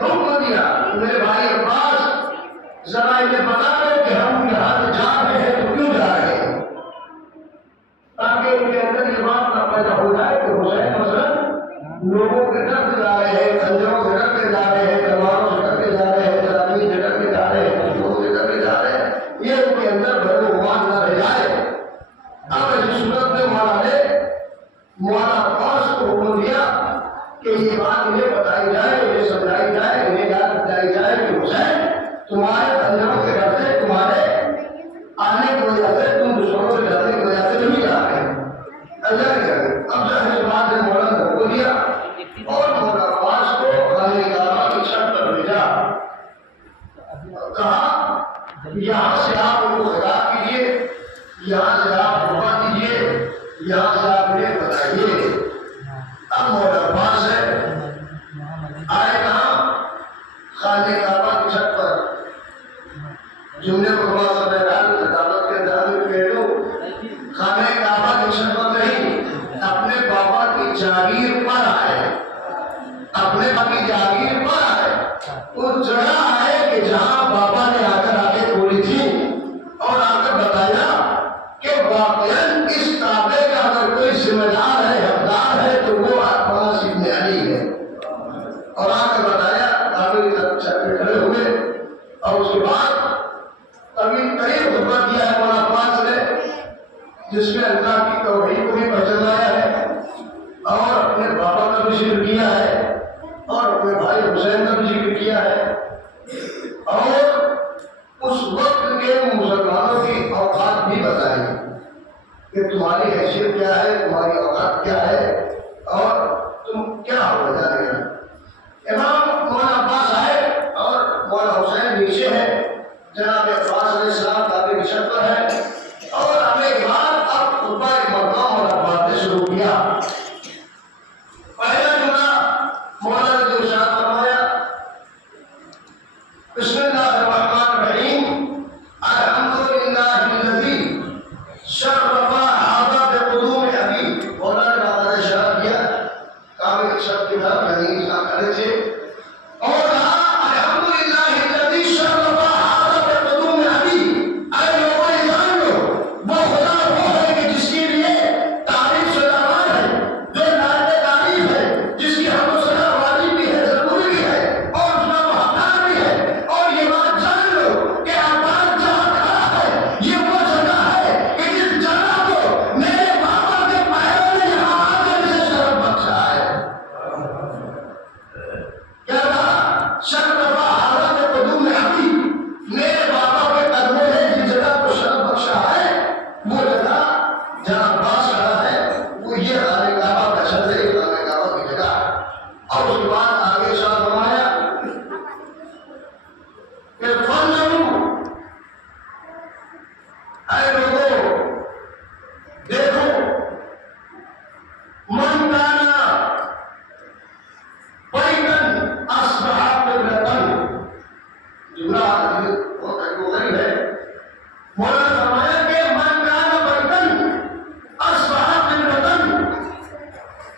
حکم دیا میرے بھائی عباس ذرا انہیں بتا دو کہ ہم یہاں سے جا رہے ہیں تو کیوں جا رہے ہیں، تاکہ ان کے اندر یہ بات نہ پیدا ہو جائے کہ حسین مثلا لوگوں کے ڈر سے جا رہے ہیں، خنجروں سے ڈر کے جا رہے ہیں، تلواروں سے ڈر کے جا رہے ہیں، جلامی سے ڈر کے جا رہے ہیں، دشمنوں سے ڈر کے جا رہے ہیں، یہ ان کے اندر بھرو گمان نہ رہ جائے۔ اب اس صورت میں مولانا عباس کو حکم دیا کہ یہ بات انہیں بتائی جائے، انہیں سمجھائی جائے، انہیں یاد دلائی جائے کہ حسین تمہارے خنجروں کے ڈر سے، تمہارے آنے کی وجہ سے، تم دشمنوں سے ڈرنے کی وجہ سے نہیں جا رہے ہیں۔ اللہ کے اب جب اس بات نے مولانا کو دیا اور مولانا عباس کو خانہ کعبہ کی چھت پر بھیجا، کہا یہاں سے آپ ان کو خطاب کیجیے، یہاں سے آپ دعا دیجیے، یہاں سے آپ انہیں بتائیے۔ اب مولانا عباس ہے آئے کہاں؟ خانہ کعبہ کی چھت پر، جملے کو تھوڑا سا بیان خطابت کے انداز میں کہہ دو، خانہ کعبہ کی چھت پر نہیں، اپنے بابا کی جاگیر پر آئے، اپنے بابا کی جاگیر پر آئے، اس جگہ آئے کہ جہاں بابا نے آ کر آگے بولی تھی اور آ کر بتایا کہ واقعاً اس کعبے کا اگر کوئی ذمہ دار ہے، حقدار ہے تو وہ عباس ابن علی ہے، اور آ کر بتایا، کعبے کی طرف چھت پہ کھڑے ہوئے اور اس کے بعد طویل ترین خطبہ دیا ہے مولانا عباس نے، جس میں اللہ کی توحید کو بھی پہچانایا ہے اور اپنے بابا کا بھی ذکر کیا ہے اور اپنے بھائی حسین کا بھی ذکر کیا ہے، اور اس وقت کے مسلمانوں کی اوقات بھی بتائی کہ تمہاری حیثیت کیا ہے، تمہاری اوقات کیا ہے اور تم کیا ہو جا رہے ہیں۔ امام مولانا عباس آئے اور مولانا حسین نیچے ہے، جناب عباس علیہ السلام کعبے کی چھت پر ہے، اور آنے کے بعد اب خطبہ مقام مولانا عباس نے شروع کیا۔ پہلا جملہ مولانا نے جو ارشاد فرمایا، بسم اللہ الرحمن الرحیم، الحمدللہ الذی شرف هذا بقدوم ابی۔ مولانا نے بابا نے اشارہ کیا کعبے کی چھت کی طرف، یعنی اس کا کھڑے تھے اور کہا الحمدللہ الذی شرف هذا بقدوم ابی، اے لوگوں یہ جان لو وہ خدا وہ ہے کہ جس کے لیے تعریف سلامات ہے، جو لائق تعریف ہے، جس کی حمد و ثنا واجب بھی ہے، ضروری بھی ہے اور اس کا حقدار بھی ہے، اور یہ بات جان لو کہ عباس جہاں کھڑا ہے یہ وہ جگہ ہے کہ جس جگہ کو میرے بابا کے پیروں نے یہاں آ کر اسے شرف بخشا ہے۔ کیا کہا؟ شرف ہذا بقدوم ابی، میرے بابا کے قدموں نے جس جگہ کو شرف بخشا ہے وہ جگہ جہاں عباس کھڑا ہے وہ یہ خانہ کعبہ کا چھت ہے، خانہ کعبہ کی جگہ ہے۔ اور اس کے بعد آگے ارشاد فرمایا کہ فَانظُرُوا، اے لوگوں دیکھو، من کان بیتاً اصبح قبلۃ، جملہ بہت غریب ہے۔ مولانا نے فرمایا کہ من کان بیتاً اصبح قبلۃ،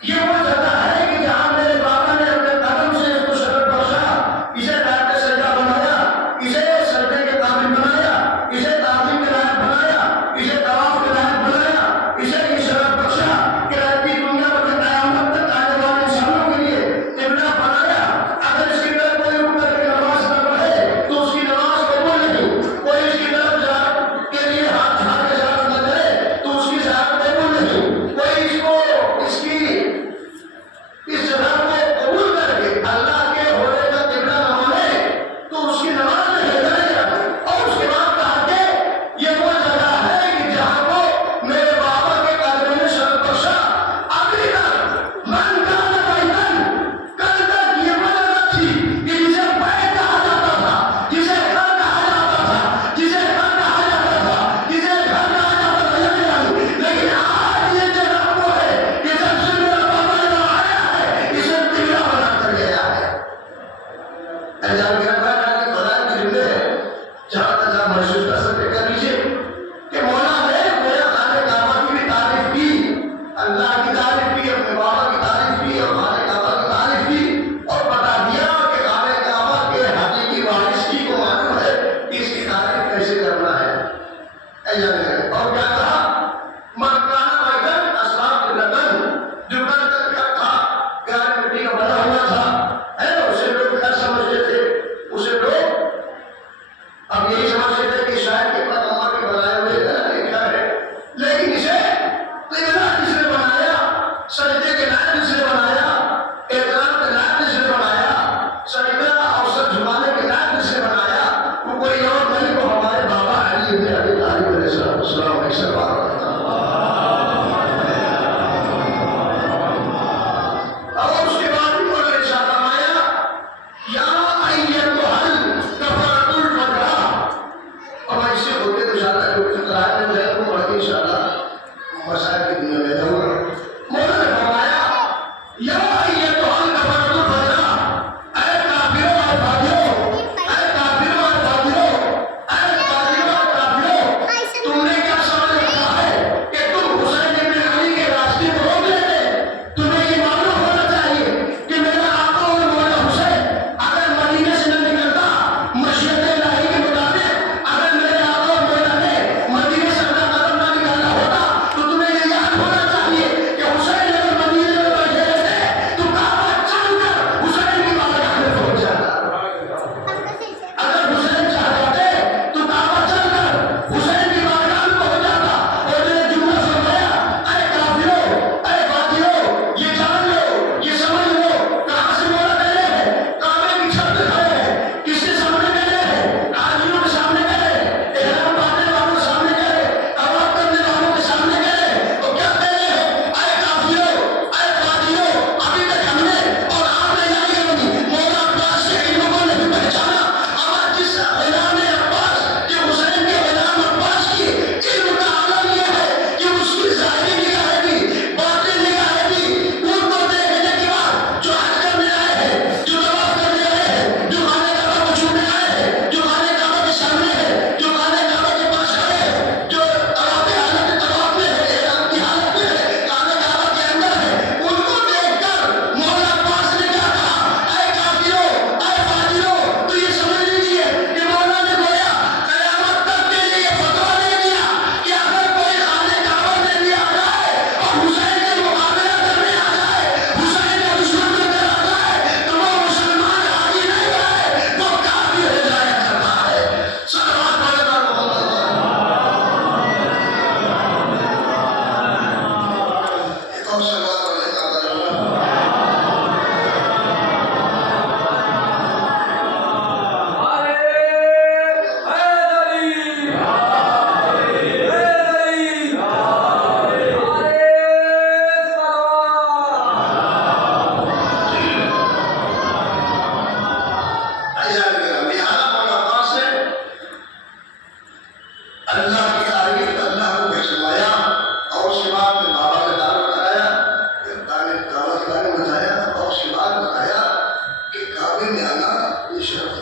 یہ وہ جگہ ہے کہ جہاں میرے بابا نے اپنے قدم سے اس کو شرف بخشا، اسے لائق سجدہ بنایا، اسے سجدے کے قابل بنایا، اسے تعظیم کے لائق بنایا، اسے طواف کے لائق بنایا، اسے یہ شرف بخشا کہ رہتی دنیا میں قیامت تک آنے والے انسانوں کے لیے قبلہ بنایا۔ اگر اس کی طرف کوئی رک کر کے نماز نہ پڑھے تو اس کی نماز قبول نہیں، کوئی اس کی طرف زیارت کے لیے ہاتھ اٹھا کے زیارت نہ کرے تو اس کی زیارت قبول نہیں، کوئی اس کو اس کی اس جگہ کو قبول کر کے اللہ کے ہونے کا قبلہ نہ مانے تو اس کی نماز نہیں کرے گا۔ اور اس کے بعد کہا کہ یہ وہ جگہ ہے کہ جہاں کو میرے بابا کے قدموں نے شرف بخشا۔ ابھی تک من کان بیتاً، کل تک یہ وہ جگہ تھی کہ جسے بیت کہا جاتا تھا، جسے گھر کہا جاتا تھا، جسے گھر کہا جاتا تھا، جسے گھر کہا جاتا تھا، لیکن آج یہ جگہ وہ ہے کہ جب سے میرا بابا یہاں آیا ہے اسے قبلہ بنا کر گیا ہے۔ اعلان کرتا ہے کہ خدا کے جملے ہیں، جہاں تک آپ محسوس کر سکتے کر لیجیے کہ مولا نے میرے خانہ کعبہ کی بھی تعریف کی، اللہ کی تعریف کی، اپنے بابا کی تعریف کی اور خانہ کعبہ کی تعریف کی، اور بتا دیا کہ خانہ کعبہ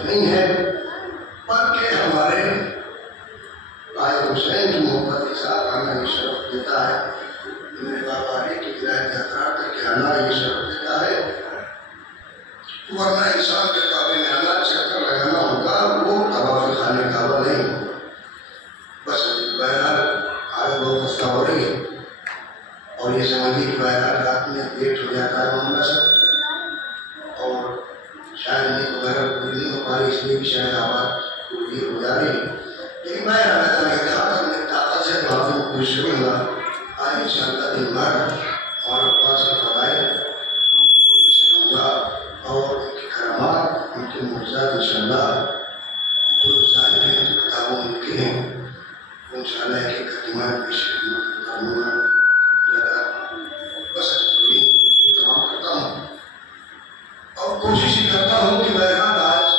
نہیں ہے، بلکہ ہمارے بھائی حسین کی محبت کے ساتھ آنا یہ شرف دیتا ہے، میرے بابا علی کی ہدایت یاترا کر کے آنا یہ شرف دیتا ہے، ورنہ انسان کے کعبے میں آنا چکر لگانا ہوگا، وہ طواف خانے کعبہ نہیں ہوگا۔ بس بہرحال آگے بہت مسئلہ ہو رہی ہے، اور یہ سمجھیے کہ بہرحال رات میں لیٹ ہو جاتا ہے معاملہ سب، اور شاید نہیں وغیرہ پوری نہیں ہو پا رہی، اس لیے بھی شاید آواز پوری ہو جا رہی ہے، لیکن میں اللہ تعالیٰ کے جہاں تک میں طاقت سے دعا میں کوشش کروں گا آج ان شاء اللہ دن بھر اور پاس کے فضائل سکھوں گا، اور ان کے کرامات ان کے معجزات ان شاء اللہ جو ظاہر ہیں جو کتابوں میں لکھے ہیں ان شاء اللہ ایک خدمات پیش کروں گا۔ بس تمام کرتا ہوں اور کوشش ہی کرتا ہوں کہ بہرحال آج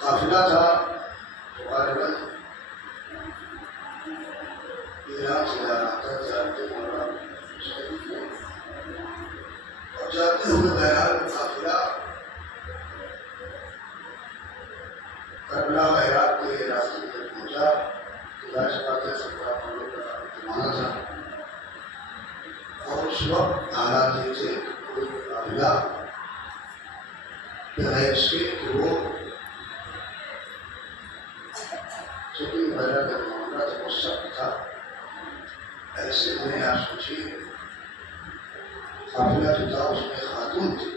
قافلہ تھا تو غالباً ایران سے جا رہا تھا، جاتے مولا شریف میں، اور جاتے ہوئے بہرحال قافلہ کربلا عراق کے راستے میں پہنچا، ظاہر بات ہے سب کا پڑھنے کا زمانہ تھا، اور اس وقت حالات یہ تھے کوئی قافلہ بغیر اس کے کہ وہ چیکنگ وغیرہ کا معاملہ تھا وہ سخت تھا۔ ایسے میں آپ سوچیے قافلہ جو تھا اس میں خاتون تھی،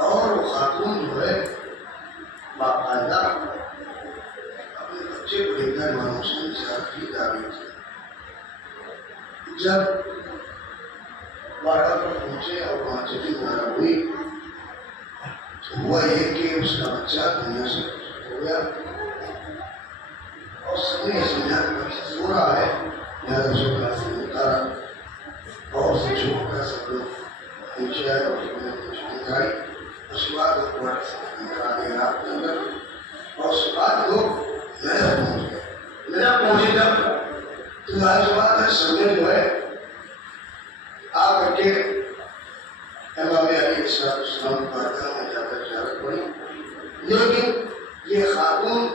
اور وہ خاتون جو ہے باقاعدہ اپنے بچے کو لے کر امام حسین زیارت کی جا رہی تھی۔ جب باڑہ پر پہنچے اور وہاں چیکنگ وغیرہ ہوئی تو ہوا یہ کہ اس کا بچہ دنیا سے ہو گیا، اور سب نے سمجھا کہ بچہ سو رہا ہے، لہٰذا اس کو کلاس میں اتارا، اور اسے چھوڑ کر سب لوگ نیچے آئے اور سب نے کچھ نکائی۔ اس کے بعد وہ نکال دیا رات کے اندر، اور اس کے بعد لوگ نیا پہنچ گئے۔ نیا پہنچے جب تو ظاہر بات ہے سب نے جو ہے آ کر کے امام علیہ السلام کی بارگاہ میں جا کر زیارت پڑھی، لیکن یہ خاتون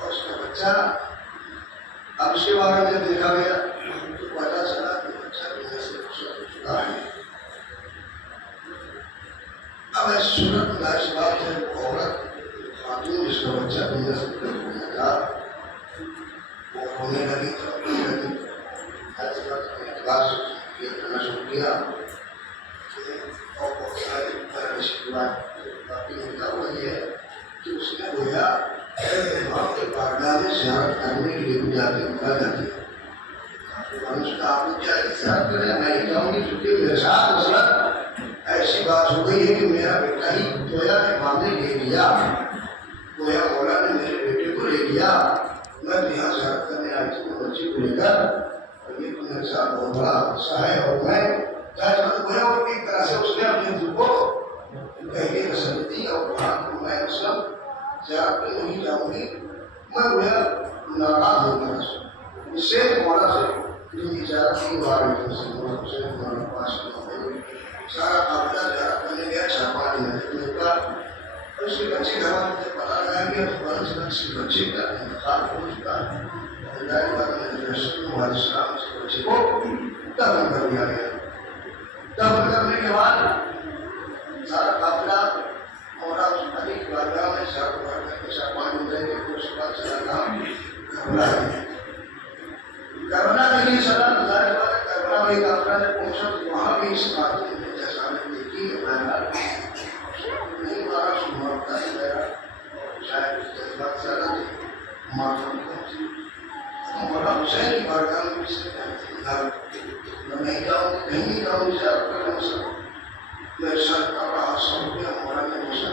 اور اس کا بچہ اب اس کے بارے میں دیکھا گیا تو پتا چلا کہ بچہ دنیا سے رخصت ہو چکا ہے۔ اب ایسی صورت میں ظاہر بات ہے عورت خاتون جس کا بچہ دنیا سے رخصت ہو گیا تھا وہ رونے لگی، تڑپنے لگی، ایسی بات اعتبار سے کرنا شروع کیا، اور بہت سارے پرورش کے بعد باقی ہوتا ہوا یہ ہے کہ اس نے گویا امام کے بارگاہ میں زیارت کرنے کے لیے بھی جاتے ہوئے جاتی ہے۔ میں نے کہا آپ کو کیا زیارت کریں؟ میں یہ کہوں گی چونکہ میرے ساتھ مثلاً ایسی بات ہو گئی ہے کہ میرا بیٹا ہی گویا امام نے لے لیا، گویا مولا نے میرے بیٹے کو لے لیا، میں تو یہاں زیارت کرنے آئی تھی بچے کو لے کر، اور یہ تو میرے ساتھ بہت بڑا حادثہ ہے، اور میں گویا وہ ایک طرح سے اس نے اپنے دل کو کہہ تسلی دی اور کہا کہ میں مسلم زیارت پہ نہیں جاؤں گی، میں گویا ناراض ہو گیا اس سے مولا سے جن زیارت کی بار مولا حسین مولا پاس سارا قابلہ زیارت کرنے گیا 4-5 مہینے کا، اور اس کے بچے گھر والے مجھے پتا لگا کہ اس کے بچے کا انتقال ہو چکا ہے، اللہ علیہ السلام اس کے بچے کو دفن کر دیا گیا۔ دفن کرنے کے بعد سارا قافلہ مولا علی کی بارگاہ میں سر پکڑ کر کے 4-5 مہینے کے اس کے بعد چلا گیا کربلا کے لیے سلام گزارنے والے کربلا میں ایک افراد نے پہنچا تو وہاں بھی اس بات نے جیسا نے دیکھی ہے بہرحال نہیں مارا سنوا ہوتا ہے بہرحال شاید اس جذبات زیادہ تھے معلوم پہنچی مولا حسین کی بارگاہ میں بھی سے میں نہیں جاؤں گی کہیں نہیں جاؤں گی زیادہ کرنا سب میں سر کر رہا 100 روپیہ مولا نے مجھے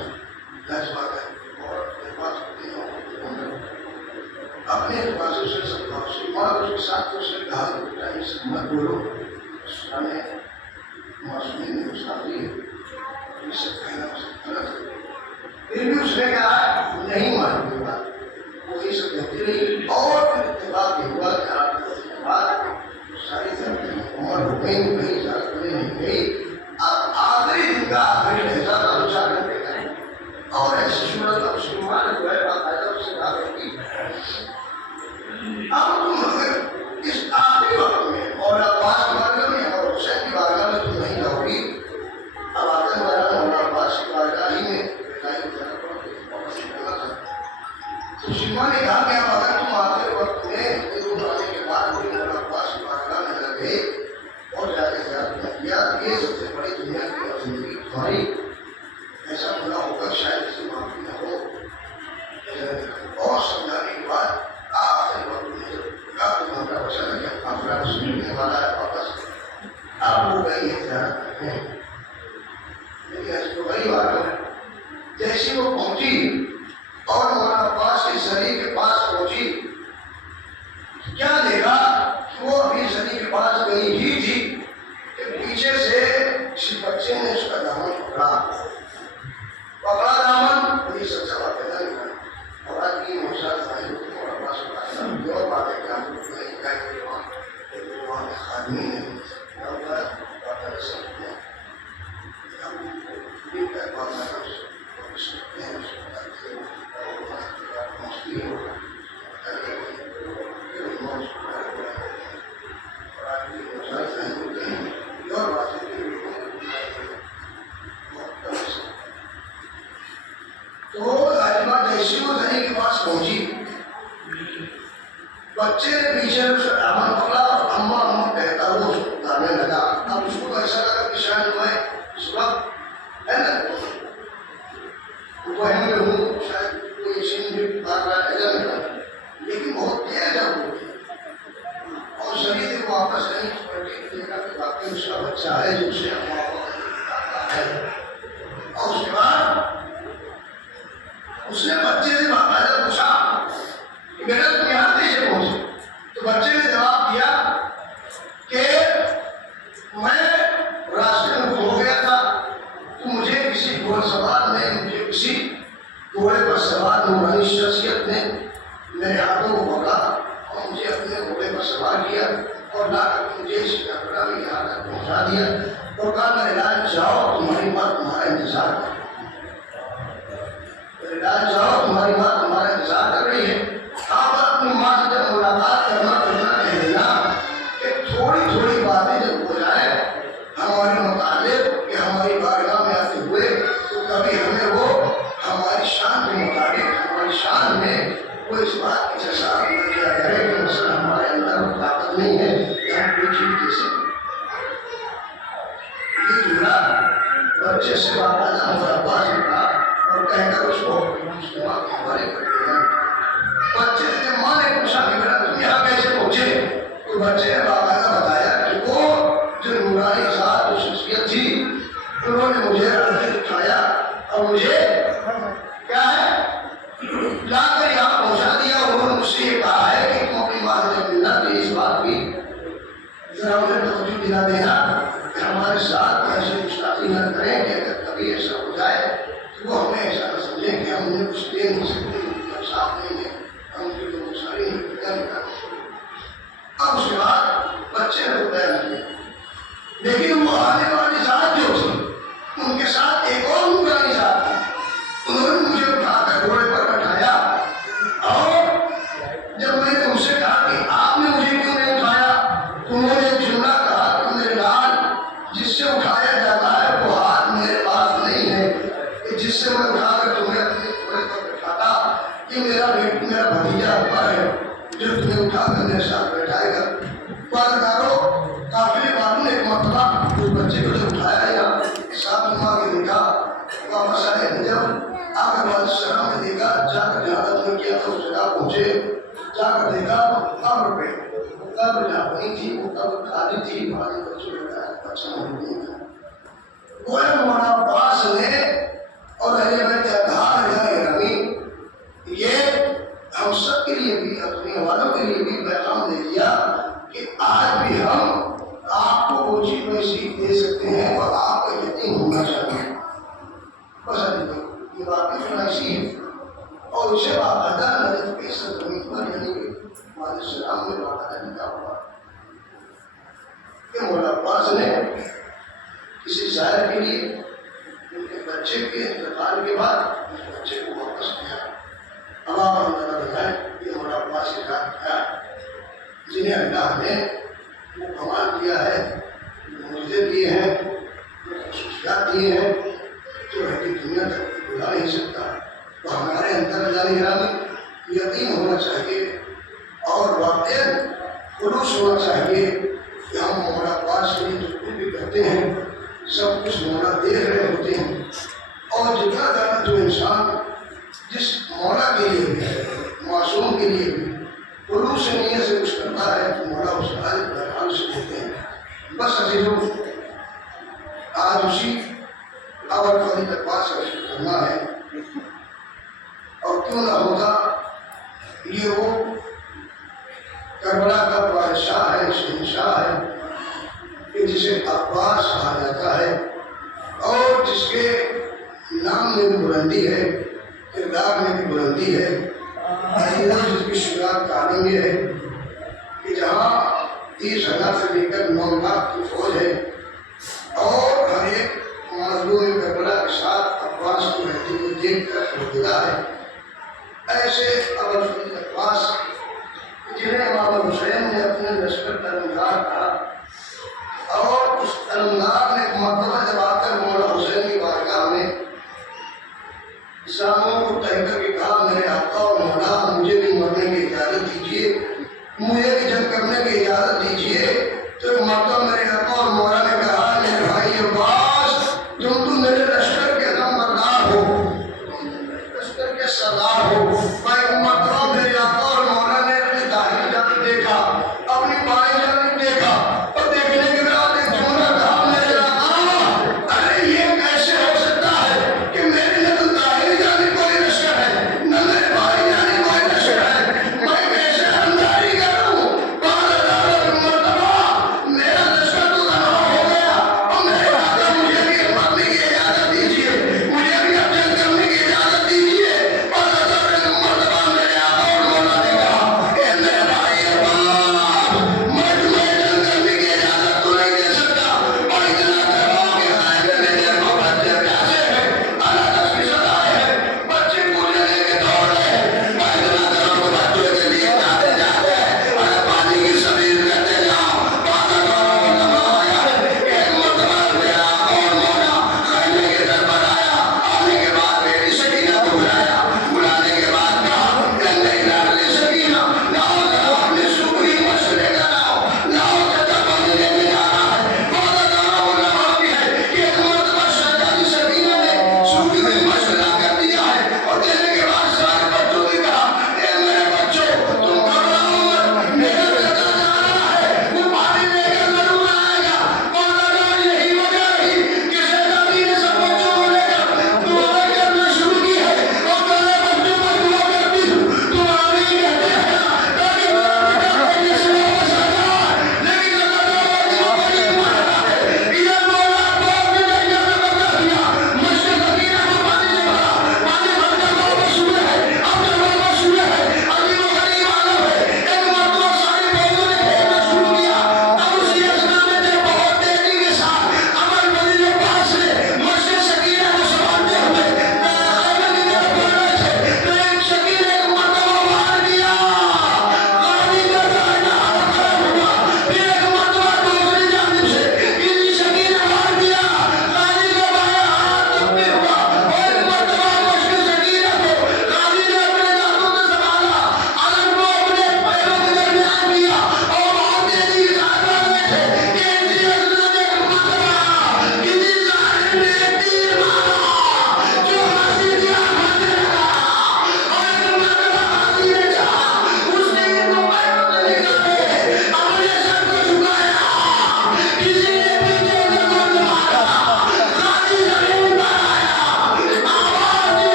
جذبات ہے اور میرے پاس ہوتی ہوں اپنے دروازے سے سب واپسی اور اس کے ساتھ اس نے کہا کہ بیٹا اس سے مت بولو سنے معصومی نے گستاخی ہے اس سے کہنا اس سے غلط ہے، پھر بھی اس نے کہا نہیں مانی یہ بات، وہ یہ سب کہتی رہی اور پھر اتفاق یہ ہوا کہ آپ کے بعد ساری طرف عمر ہو گئی کہیں زیادہ کرنے نہیں گئی، اب آخری دن کا آخری لہجہ کا اچھا کرنے کا اور ایسی صورت اب اس کی ماں نے جو ہے باقاعدہ اس سے کہا کہ اب تم اگر اس آخری وقت میں مولا عباس کی بارگاہ میں اور حسین کی بارگاہ میں تم نہیں جاؤ گی، اب آتے مولا عباس کی بارگاہ ہی میں تو شیما نے کہا کہ اب اگر تم آخری وقت میں آنے کے بعد مولا عباس کی بارگاہ میں نہ گئے اور جا کے زیارت نہ کیا، یہ سب سے بڑی دنیا کی اور زندگی تمہاری ایسا بنا ہوگا شاید اسے معافی نہ ہو، اور سمجھانے کے بعد آخری وقت میں تمہارا وچن ہے کہ قافلہ سننے والا ہے واپس آپ ہو گئی ہے زیارت کرنے، لیکن ایسی تو وہی بات ہے جیسی وہ پہنچی اور مولانا عباس کی زری کے پاس پہنچی، کیا دیکھا کہ وہ ابھی زری کے پاس گئی ہی تھی کہ پیچھے سے کسی بچے نے اس کا دامن پکڑا دامن، کوئی سب جواب پیدا نہیں کرا اور آج کی موسیقی ظاہر ہوتی ہے اور عباس کو اور بات ہے کہ ہم کو نہیں کہا کہ وہاں کے خادمی نے بچے نے پیچھے اس کا دامن پکڑا اور اماں اماں کہتا وہ اس کو گانے لگا، اب اس کو ایسا لگا کہ شاید میں اس وقت ہے نا وہ میں ہوں، شاید کوئی سین بھی پکار رہا ہے جانے، لیکن بہت دیر جب ہوئی اور سبھی سے واپس نہیں پلٹی دیکھا کہ واقعی اس کا بچہ ہے جو اسے اماں ہے، اور اس کے بعد اس نے بچے سے باقاعدہ پوچھا کہ بیٹا تم یہاں کیسے پہنچے؟ تو بچے نے جواب دیا کہ میں راستے میں کھو گیا تھا تو مجھے کسی گھوڑ سوار نے مجھے کسی گھوڑے پر سوار نورانی شخصیت نے میرے ہاتھوں کو پکڑا اور مجھے اپنے گھوڑے پر سوار کیا اور لا کر مجھے اس کپڑا میں یہاں تک پہنچا دیا اور کہا میرے علاج جاؤ تمہاری ماں تمہارا انتظار کر علاج جاؤ تمہاری ماں تمہارا انتظار کر رہی ہے، آپ اپنی ماں سے جب ملاقات کرنا کہہ دینا کہ تھوڑی تھوڑی باتیں جب ہو جائے ہمارے متعلق کہ ہماری بارگاہ میں آتے ہوئے تو کبھی ہمیں وہ ہماری شان کے مطابق ہماری شان میں وہ اس بات کی جسارت نہ کیا کرے کہ مثلا ہمارے اندر طاقت نہیں ہے کہ ہم کوئی چیز دے سکیں۔ یہ جملہ بچے سے باقاعدہ ہمارا عباس نے کہا اور کہہ کر اس کو اس کے ماں کے حوالے کر دیا۔ بچے سے ماں نے پوچھا کہ بیٹا تم یہاں کیسے پہنچے؟ تو بچے نے باقاعدہ بتایا کہ وہ جو نورانی ذات جو شخصیت تھی انہوں نے مجھے راستے دکھایا اور مجھے کیا ہے نہ سمجھیں کہ ہم انہیں کچھ دے نہیں سکتے، ہم ساتھ نہیں ہیں، ہم ان کی تو ساری نہیں کر۔ اب اس کے بعد بچے نے بیان کیا، لیکن وہ آنے والی ذات جو تھی ان کے ساتھ ایک اور نورانی ذات تھی۔ انہوں نے مجھے اٹھا کر گھوڑے پر بٹھایا، اور جب میں نے ان سے کہا کہ آپ نے مجھے کیوں نہیں اٹھایا، تو انہوں نے جملہ کہا کہ میرے لال، جس سے اٹھایا جاتا ہے وہ ہاتھ میرے پاس نہیں ہے کہ جس سے میں اٹھا کر تمہیں اپنے گھوڑے پر بٹھاتا۔ یہ میرا بھتیجا اکبر ہے جو تمہیں اٹھا کر میرے ساتھ بیٹھائے گا۔ قافلے والوں نے ایک مرتبہ اس بچے کو جب اٹھایا یا ساتھ نما کے دیکھا، واپس آئے، جب آ کر والد السلام نے دیکھا، جا کر جہاں تک کیا تو اس جگہ پہنچے، جا کر دیکھا قبر پہ، قبر جہاں بنی تھی وہ قبر خالی تھی، والد بچوں نے کہا بچہ نہیں تھا۔ گویا مولانا عباس نے اور اہل بیت اطہار گرامی یہ ہم سب کے لیے بھی، اپنے والوں کے لیے بھی پیغام دے دیا کہ آج بھی ہم آپ کو وہ چیز میں سیکھ دے سکتے ہیں اور آپ کا یقین ہونا چاہیے۔ بس یہ بات اتنا ایسی ہے، اور اسے باقاعدہ نجف کے سرزمین پر یعنی کہ والد السلام نے باقاعدہ لکھا ہوا کہ مولانا عباس نے کسی شاعر کے لیے ان کے بچے کے انتقال کے بعد اس بچے کو واپس کیا۔ اب آپ اندازہ لگائیں کہ مولانا عباس کے ساتھ کیا جنہیں اللہ نے وہ کمال کیا ہے، معجزے دیے ہیں، خصوصیات دیے ہیں جو ہے کہ دنیا تک بلا نہیں سکتا۔ تو ہمارے اندر جانے گرامی یقین ہونا چاہیے اور واقعی خلوص ہونا چاہیے کہ ہم مولا عباس کے لیے جو کچھ بھی کرتے ہیں سب کچھ مولا دیکھ رہے ہوتے ہیں، اور جتنا زیادہ جو انسان جس مولا کے لیے بھی ہے، معصوم کے لیے بھی خلوص نیت سے کچھ کرتا ہے تو مولا اس آج بہرحال سے دیتے ہیں۔ بس عزیزوں، آج اسی اول فرید عباس کا ذکر کرنا ہے، اور کیوں نہ ہوتا یہ وہ کربلا کا بادشاہ ہے، شہنشاہ ہے کہ جسے عباس کہا جاتا ہے، اور جس کے نام میں بھی بلندی ہے، کردار میں بھی بلندی ہے، جس کی شجاعت تعلیم یہ ہے کہ جہاں 30,000 سے لے کر 9 لاکھ کی فوج ہے اور ہر ایک مظلوم کربلا کے ساتھ عباس کو رہتے ہوئے دیکھ کر خوفزدہ ہے، ایسے ابو فرید عباس جنہیں امام حسین نے اپنے لشکر علمدار کہا، اور اس علمدار نے ایک مرتبہ جب آ کر مولا حسین کی بارگاہ میں اسلاموں کو کہہ کر کے کہا میرے آقا اور مولا مجھے بھی مرنے کی اجازت دیجیے، مجھے بھی جنگ کرنے کی اجازت دیجیے، تو ایک مرتبہ میرے آقا اور مولا نے کہا میرے بھائی عباس تم میرے لشکر کے نمبردار ہو، لشکر کے سردار ہو،